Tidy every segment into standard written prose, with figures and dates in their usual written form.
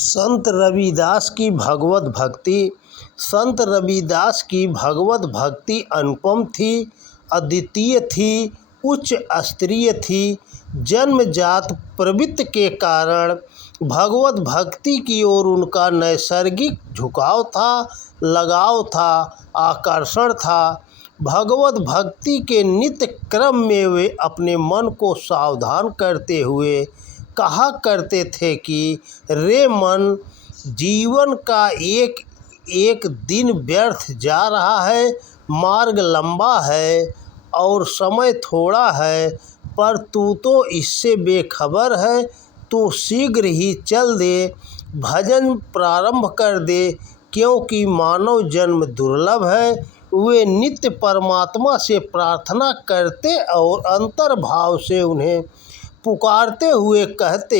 संत रविदास की भगवत भक्ति। संत रविदास की भगवत भक्ति अनुपम थी, अद्वितीय थी, उच्च स्तरीय थी। जन्मजात प्रवृत्ति के कारण भगवत भक्ति की ओर उनका नैसर्गिक झुकाव था, लगाव था, आकर्षण था। भगवत भक्ति के नित्य क्रम में वे अपने मन को सावधान करते हुए कहा करते थे कि रे मन, जीवन का एक एक दिन व्यर्थ जा रहा है। मार्ग लंबा है और समय थोड़ा है, पर तू तो इससे बेखबर है। तू शीघ्र ही चल दे, भजन प्रारंभ कर दे, क्योंकि मानव जन्म दुर्लभ है। वे नित्य परमात्मा से प्रार्थना करते और अंतर्भाव से उन्हें पुकारते हुए कहते,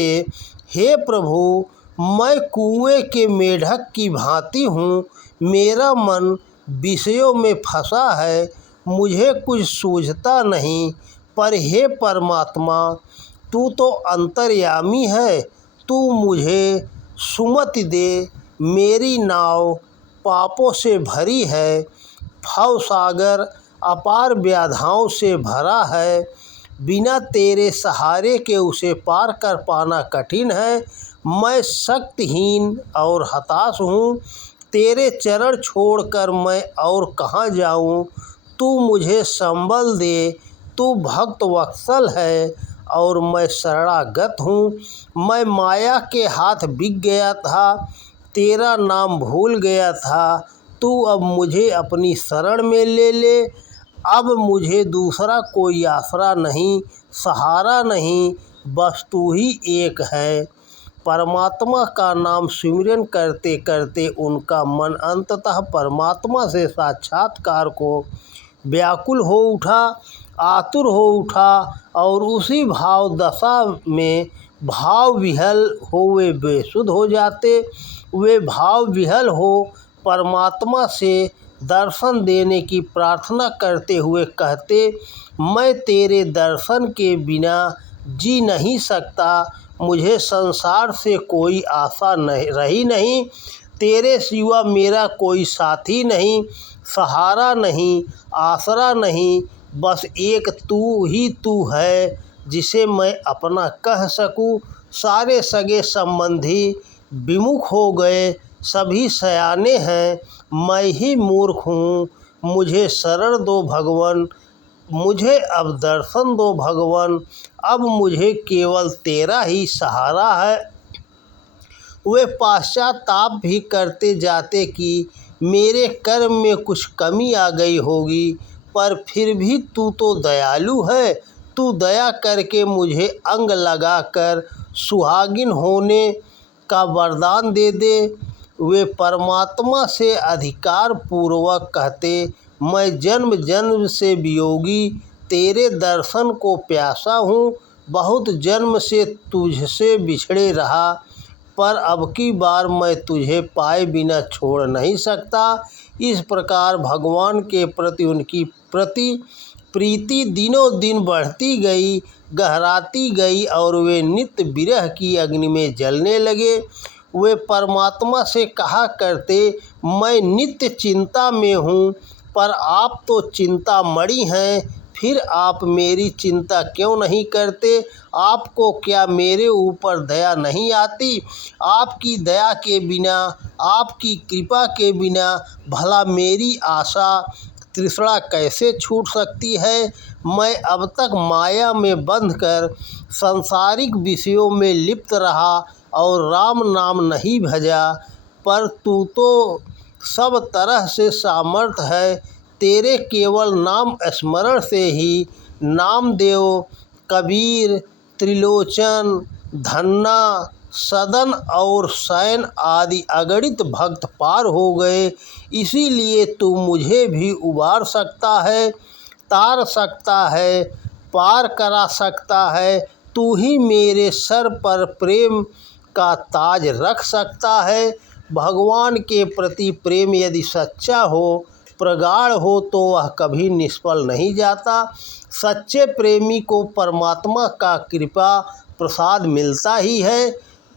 हे प्रभु, मैं कुएं के मेढक की भांति हूँ। मेरा मन विषयों में फंसा है, मुझे कुछ सूझता नहीं। पर हे परमात्मा, तू तो अंतर्यामी है, तू मुझे सुमति दे। मेरी नाव पापों से भरी है, भव सागर अपार व्याधाओं से भरा है। बिना तेरे सहारे के उसे पार कर पाना कठिन है। मैं शक्तिहीन और हताश हूँ, तेरे चरण छोड़कर मैं और कहाँ जाऊँ। तू मुझे संबल दे, तू भक्त वत्सल है और मैं शरणागत हूँ। मैं माया के हाथ बिक गया था, तेरा नाम भूल गया था। तू अब मुझे अपनी शरण में ले ले। अब मुझे दूसरा कोई आसरा नहीं, सहारा नहीं, बस तू ही एक है। परमात्मा का नाम सिमरन करते करते उनका मन अंततः परमात्मा से साक्षात्कार को व्याकुल हो उठा, आतुर हो उठा और उसी भाव दशा में भाव विहल हो वे बेसुध हो जाते। वे भाव विहल हो परमात्मा से दर्शन देने की प्रार्थना करते हुए कहते, मैं तेरे दर्शन के बिना जी नहीं सकता। मुझे संसार से कोई आशा रही नहीं, तेरे सिवा मेरा कोई साथी नहीं, सहारा नहीं, आसरा नहीं। बस एक तू ही तू है जिसे मैं अपना कह सकूं। सारे सगे संबंधी विमुख हो गए, सभी सयाने हैं, मैं ही मूर्ख हूँ। मुझे शरण दो भगवान, मुझे अब दर्शन दो भगवान। अब मुझे केवल तेरा ही सहारा है। वे पश्चाताप भी करते जाते कि मेरे कर्म में कुछ कमी आ गई होगी, पर फिर भी तू तो दयालु है। तू दया करके मुझे अंग लगाकर सुहागिन होने का वरदान दे दे। वे परमात्मा से अधिकार पूर्वक कहते, मैं जन्म जन्म से वियोगी, तेरे दर्शन को प्यासा हूँ। बहुत जन्म से तुझसे बिछड़े रहा, पर अब की बार मैं तुझे पाए बिना छोड़ नहीं सकता। इस प्रकार भगवान के प्रति उनकी प्रीति दिनों दिन बढ़ती गई, गहराती गई और वे नित्य विरह की अग्नि में जलने लगे। वे परमात्मा से कहा करते, मैं नित्य चिंता में हूँ, पर आप तो चिंतामणि हैं। फिर आप मेरी चिंता क्यों नहीं करते? आपको क्या मेरे ऊपर दया नहीं आती? आपकी दया के बिना, आपकी कृपा के बिना भला मेरी आशा तृष्णा कैसे छूट सकती है? मैं अब तक माया में बंधकर सांसारिक विषयों में लिप्त रहा और राम नाम नहीं भजा, पर तू तो सब तरह से सामर्थ है। तेरे केवल नाम स्मरण से ही नामदेव, कबीर, त्रिलोचन, धन्ना, सदन और सैन आदि अगणित भक्त पार हो गए। इसीलिए तू मुझे भी उबार सकता है, तार सकता है, पार करा सकता है। तू ही मेरे सर पर प्रेम का ताज रख सकता है। भगवान के प्रति प्रेम यदि सच्चा हो, प्रगाढ़ हो, तो वह कभी निष्फल नहीं जाता। सच्चे प्रेमी को परमात्मा का कृपा प्रसाद मिलता ही है।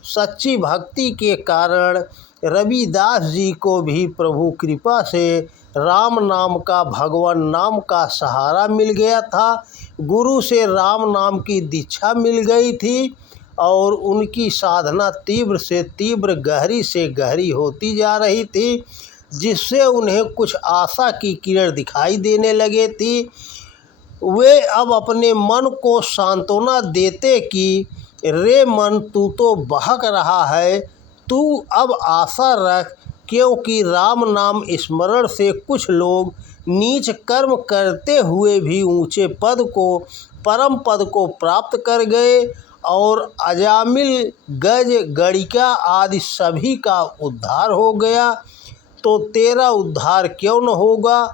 सच्ची भक्ति के कारण रविदास जी को भी प्रभु कृपा से राम नाम का, भगवान नाम का सहारा मिल गया था। गुरु से राम नाम की दीक्षा मिल गई थी और उनकी साधना तीव्र से तीव्र, गहरी से गहरी होती जा रही थी, जिससे उन्हें कुछ आशा की किरण दिखाई देने लगे थी। वे अब अपने मन को सांत्वना देते कि रे मन, तू तो बहक रहा है, तू अब आशा रख, क्योंकि राम नाम स्मरण से कुछ लोग नीच कर्म करते हुए भी ऊंचे पद को, परम पद को प्राप्त कर गए और अजामिल, गज, गणिका आदि सभी का उद्धार हो गया। तो तेरा उद्धार क्यों न होगा?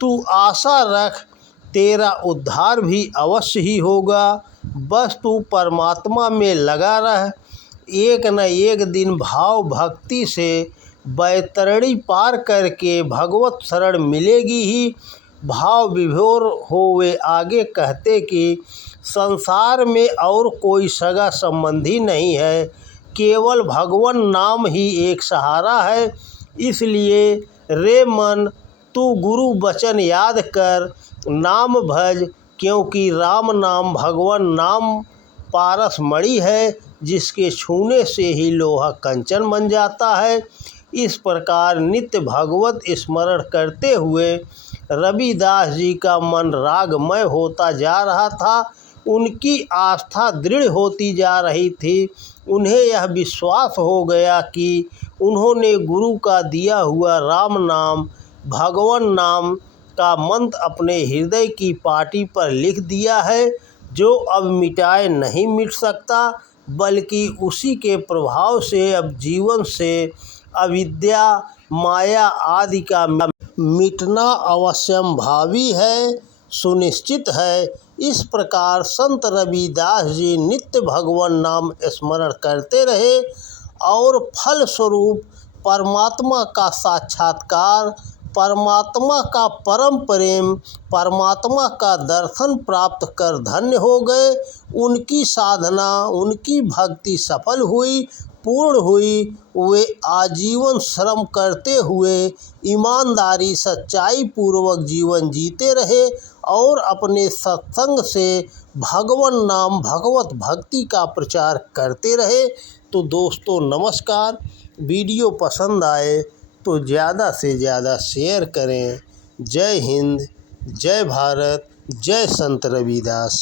तू आशा रख, तेरा उद्धार भी अवश्य ही होगा। बस तू परमात्मा में लगा रह, एक न एक दिन भाव भक्ति से बैतरणी पार करके भगवत शरण मिलेगी ही। भाव विभोर हो वे आगे कहते कि संसार में और कोई सगा संबंधी नहीं है, केवल भगवान नाम ही एक सहारा है। इसलिए रे मन, तू गुरु वचन याद कर, नाम भज, क्योंकि राम नाम, भगवान नाम पारस मणि है, जिसके छूने से ही लोहा कंचन बन जाता है। इस प्रकार नित्य भगवत स्मरण करते हुए रविदास जी का मन रागमय होता जा रहा था। उनकी आस्था दृढ़ होती जा रही थी। उन्हें यह विश्वास हो गया कि उन्होंने गुरु का दिया हुआ राम नाम, भगवान नाम का मंत्र अपने हृदय की पाटी पर लिख दिया है, जो अब मिटाए नहीं मिट सकता, बल्कि उसी के प्रभाव से अब जीवन से अविद्या, माया आदि का मिटना अवश्यंभावी है, सुनिश्चित है। इस प्रकार संत रविदास जी नित्य भगवान नाम स्मरण करते रहे और फल स्वरूप परमात्मा का साक्षात्कार, परमात्मा का परम प्रेम, परमात्मा का दर्शन प्राप्त कर धन्य हो गए। उनकी साधना, उनकी भक्ति सफल हुई, पूर्ण हुई। वे आजीवन श्रम करते हुए ईमानदारी, सच्चाई पूर्वक जीवन जीते रहे और अपने सत्संग से भगवान नाम, भगवत भक्ति का प्रचार करते रहे। तो दोस्तों नमस्कार, वीडियो पसंद आए तो ज़्यादा से ज़्यादा शेयर करें। जय हिंद, जय भारत, जय संत रविदास।